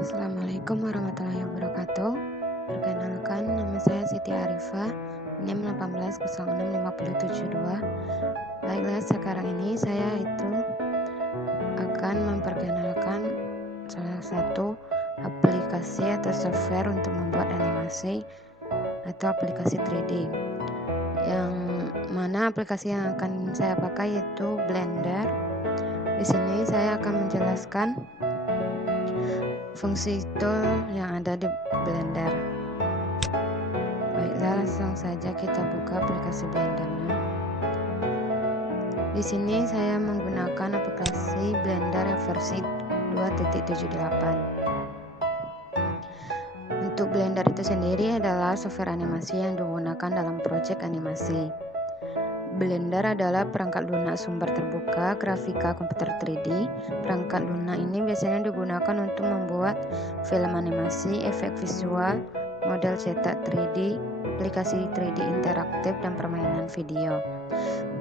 Assalamualaikum warahmatullahi wabarakatuh. Perkenalkan, nama saya Siti Arifah, NIM 18065072. Baiklah, sekarang ini saya akan memperkenalkan salah satu aplikasi atau software untuk membuat animasi atau aplikasi 3D. Yang mana aplikasi yang akan saya pakai yaitu Blender. Di sini saya akan menjelaskan fungsi tool yang ada di Blender. Baiklah, langsung saja kita buka aplikasi Blendernya. Di sini saya menggunakan aplikasi Blender versi 2.78. Untuk Blender itu sendiri adalah software animasi yang digunakan dalam proyek animasi. Blender adalah perangkat lunak sumber terbuka grafika komputer 3D. Perangkat lunak ini biasanya digunakan untuk membuat film animasi, efek visual, model cetak 3D, aplikasi 3D interaktif, dan permainan video.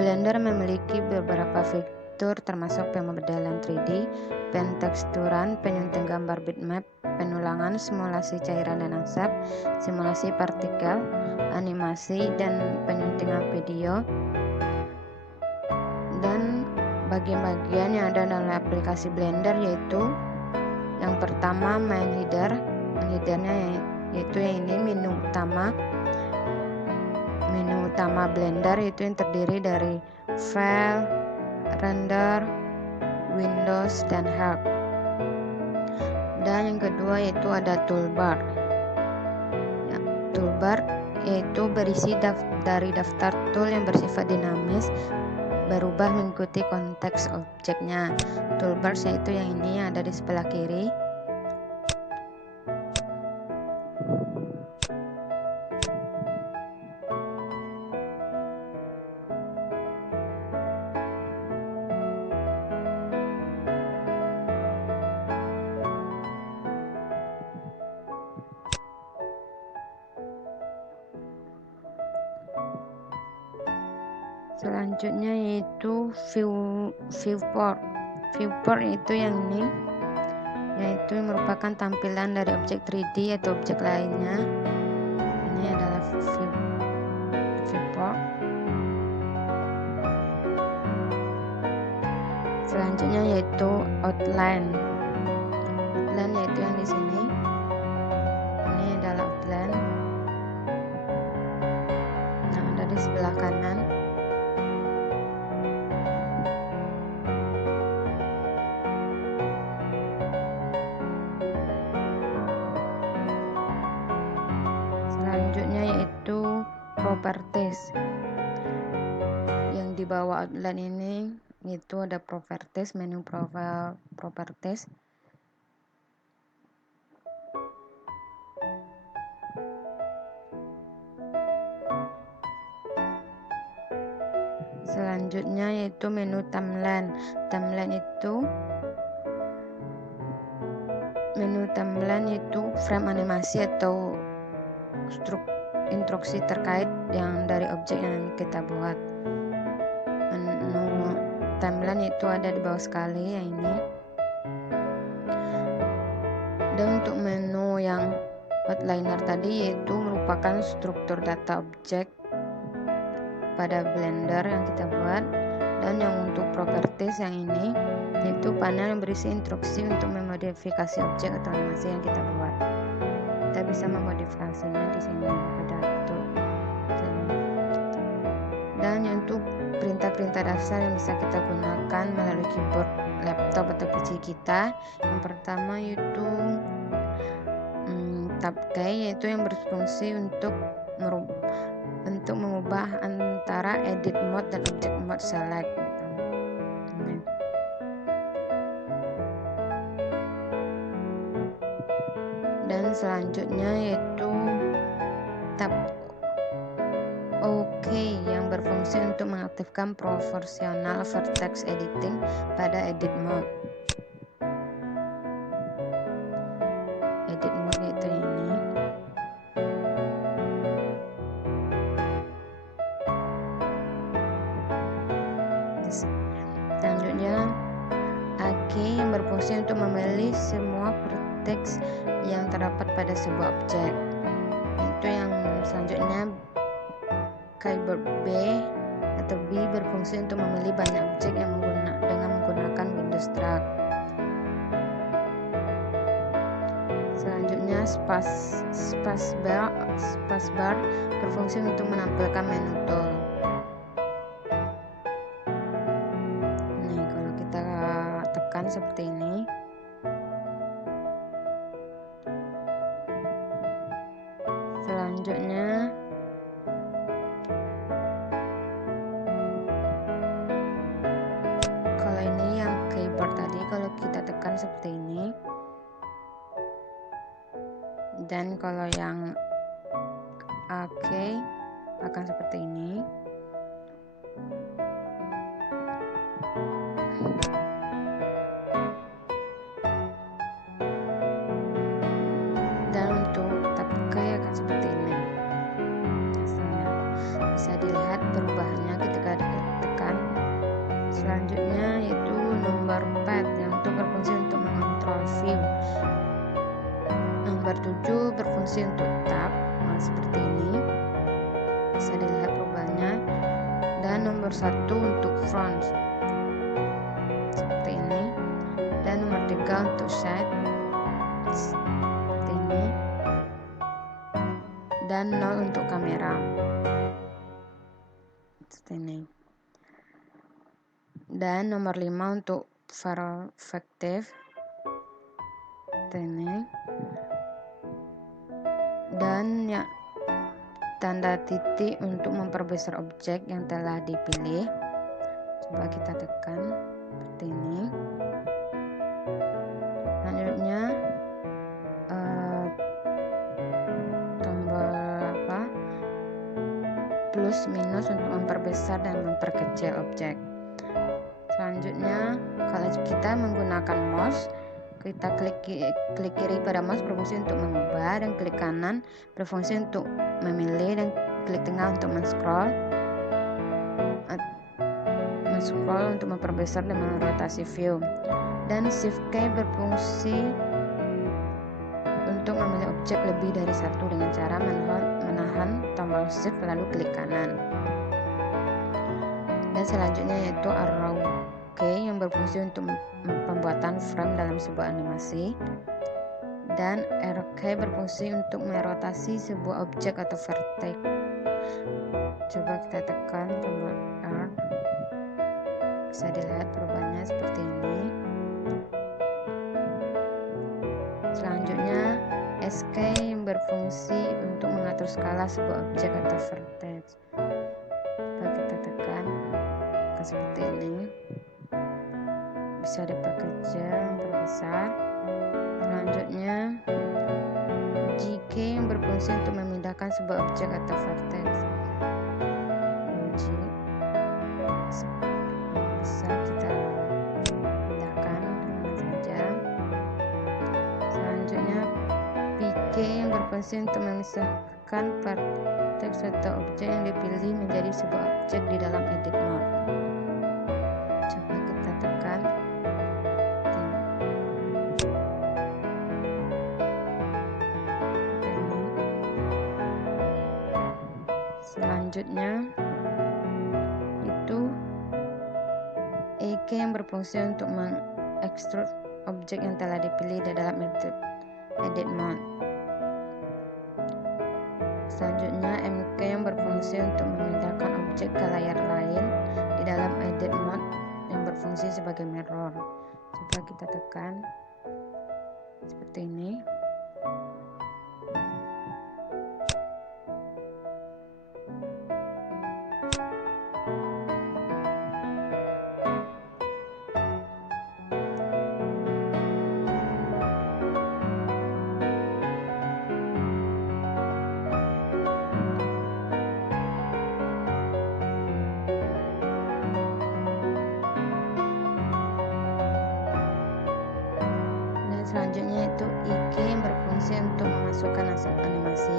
Blender memiliki beberapa fitur termasuk pemodelan 3D, penteksturan, penyunting gambar bitmap, penulangan, simulasi cairan dan asap, simulasi partikel, animasi, dan penyuntingan video. Dan bagian-bagian yang ada dalam aplikasi Blender yaitu yang pertama main header. Headernya yaitu yang ini menu utama Blender, yaitu yang terdiri dari File, Render, Windows, dan Help. Dan yang kedua yaitu ada toolbar. Toolbar yaitu berisi dari daftar tool yang bersifat dinamis, berubah mengikuti konteks objeknya. Toolbars yaitu yang ini yang ada di sebelah kiri. Selanjutnya yaitu viewport. Viewport yaitu yang ini, yaitu merupakan tampilan dari objek 3D atau objek lainnya. Ini adalah viewport. Selanjutnya yaitu outline. Outline yaitu yang di sini. Ini adalah outline yang ada di sebelah kanan. Selanjutnya yaitu properties. Yang di bawah outline ini itu ada properties, menu profile properties. Selanjutnya yaitu menu timeline. Menu timeline itu frame animasi atau instruksi terkait yang dari objek yang kita buat. Menu timeline itu ada di bawah sekali yang ini. Dan untuk menu yang outliner tadi yaitu merupakan struktur data objek pada Blender yang kita buat. Dan yang untuk properties yang ini yaitu panel yang berisi instruksi untuk memodifikasi objek atau animasi yang kita buat. Kita bisa memodifikasinya di sini pada tool. Dan yang untuk perintah-perintah dasar yang bisa kita gunakan melalui keyboard laptop atau PC kita, yang pertama yaitu tab key, yaitu yang berfungsi untuk mengubah antara edit mode dan object mode select gitu. Dan selanjutnya yaitu tab OK yang berfungsi untuk mengaktifkan proportional vertex editing pada edit mode. Edit mode itu ini. Selanjutnya AK yang berfungsi untuk memilih semua teks yang terdapat pada sebuah objek. Itu yang selanjutnya, keyboard B atau B berfungsi untuk memilih banyak objek yang dengan menggunakan Windows Drag. Selanjutnya, spacebar berfungsi untuk menampilkan menu tool. Nih, kalau kita tekan seperti ini, selanjutnya kalau ini yang keyboard tadi, kalau kita tekan seperti ini, dan kalau yang AK akan seperti ini. Dan untuk tab key akan seperti ini. Hasilnya bisa dilihat perubahannya ketika ditekan. Selanjutnya yaitu nomor pad yang berfungsi untuk mengontrol view. Nomor 7 berfungsi untuk tab, seperti ini, bisa dilihat perubahannya. Dan nomor 1 untuk front, seperti ini. Dan nomor 3 untuk side, seperti ini. Dan 0 untuk kamera, seperti ini. Dan nomor 5 untuk perspective, seperti ini. Dan ya, tanda titik untuk memperbesar objek yang telah dipilih. Coba kita tekan seperti ini. Selanjutnya tombol plus minus untuk memperbesar dan memperkecil objek. Selanjutnya, kalau kita menggunakan mouse, kita klik kiri pada mouse berfungsi untuk mengubah, dan klik kanan berfungsi untuk memilih, dan klik tengah untuk men-scroll untuk memperbesar dan merotasi view. Dan shift key berfungsi untuk memilih objek lebih dari satu dengan cara menahan tombol shift lalu klik kanan. Dan selanjutnya yaitu arrow key yang berfungsi untuk pembuatan frame dalam sebuah animasi. Dan arrow key berfungsi untuk merotasi sebuah objek atau vertex. Coba kita tekan tombol R, bisa dilihat perubahannya seperti ini. Selanjutnya SK yang berfungsi untuk mengatur skala sebuah objek atau vertex. Coba kita tekan seperti ini, bisa diperkecil, memperbesar. Selanjutnya GK yang berfungsi untuk memindahkan sebuah objek atau vertex. Bisa kita pindahkan dengan saja. Selanjutnya PK yang berfungsi untuk memisahkan vertex atau objek yang dipilih menjadi sebuah objek di dalam edit mode. Coba kita tekan. Selanjutnya itu EK yang berfungsi untuk mengekstrud objek yang telah dipilih di dalam edit mode. Selanjutnya MK yang berfungsi untuk memindahkan objek ke layar lain di dalam edit mode yang berfungsi sebagai mirror. Coba kita tekan seperti ini. Selanjutnya itu IK yang berfungsi untuk memasukkan animasi.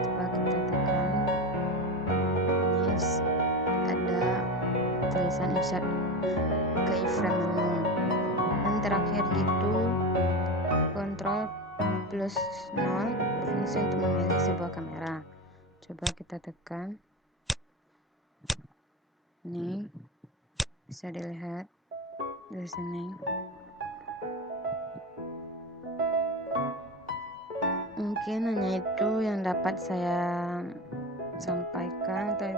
Coba kita tekan. Ini ada tulisan insert keyframe menu. Dan terakhir itu control plus 0 berfungsi untuk memilih sebuah kamera. Coba kita tekan. Ini bisa dilihat di sini. Mungkin hanya itu yang dapat saya sampaikan atau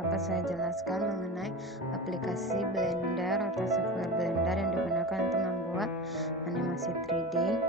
dapat saya jelaskan mengenai aplikasi Blender atau software Blender yang digunakan untuk membuat animasi 3D.